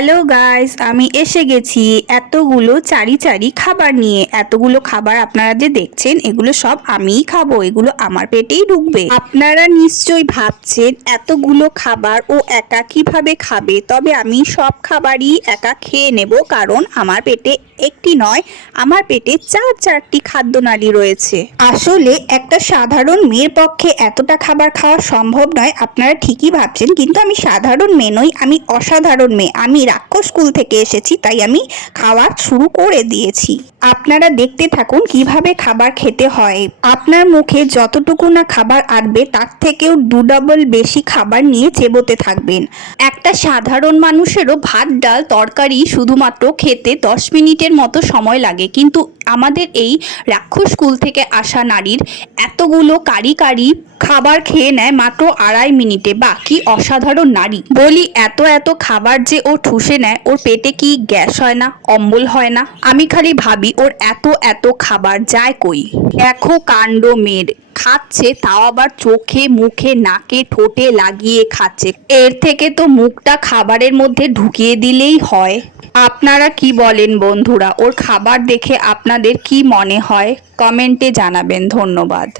Hello guys, আমি এসে গেছি এতগুলো চারি চারি খাবার নিয়ে। এতগুলো খাবার আপনারা যে দেখছেন এগুলো সব আমিই খাবো, এগুলো আমার পেটেই ঢুকবে। আপনারা নিশ্চয়ই ভাবছেন এতগুলো খাবার ও একা কিভাবে খাবে। তবে আমি সব খাবারই একা খেয়ে নেব, কারণ আমার পেটে একটি নয়, আমার পেটে চারটি খাদ্যনালী রয়েছে। আসলে একটা সাধারণ মেয়ের পক্ষে এতটা খাবার খাওয়া সম্ভব নয়। আপনারা ঠিকই ভাবছেন, কিন্তু আমি সাধারণ মেয়ে নই, আমি অসাধারণ মেয়ে। আমি রাক্ষস স্কুল থেকে এসেছি, তাই আমি খাওয়া শুরু করে দিয়েছি। আপনারা দেখতে থাকুন কিভাবে খাবার খেতে হয়। আপনার মুখে যতটুকু না খাবার আসবে তার থেকেও ডাবল বেশি খাবার নিয়ে চেবোতে থাকবেন। একটা সাধারণ মানুষেরও ভাত ডাল তরকারি শুধুমাত্র খেতে 10 মিনিটের মতো সময় লাগে, কিন্তু আমাদের এই রাক্ষস স্কুল থেকে আসা নারীর এতগুলো কারি খাবার খেয়ে নেয় মাত্র 2.5 মিনিটে। বা কি অসাধারণ নারী! বলি, এত খাবার যে ও ঠুসে নেয়, ওর পেটে কি গ্যাস হয় না, অম্বল হয় না? আমি খালি ভাবি ওর এত খাবার যায় কই। দেখো কাণ্ড মেয়ের, খাচ্ছে তাও আবার চোখে মুখে নাকে ঠোঁটে লাগিয়ে খাচ্ছে। এর থেকে তো মুখটা খাবারের মধ্যে ঢুকিয়ে দিলেই হয়। আপনারা কি বলেন বন্ধুরা? ওর খাবার দেখে আপনাদের কি মনে হয় কমেন্টে জানাবেন। ধন্যবাদ।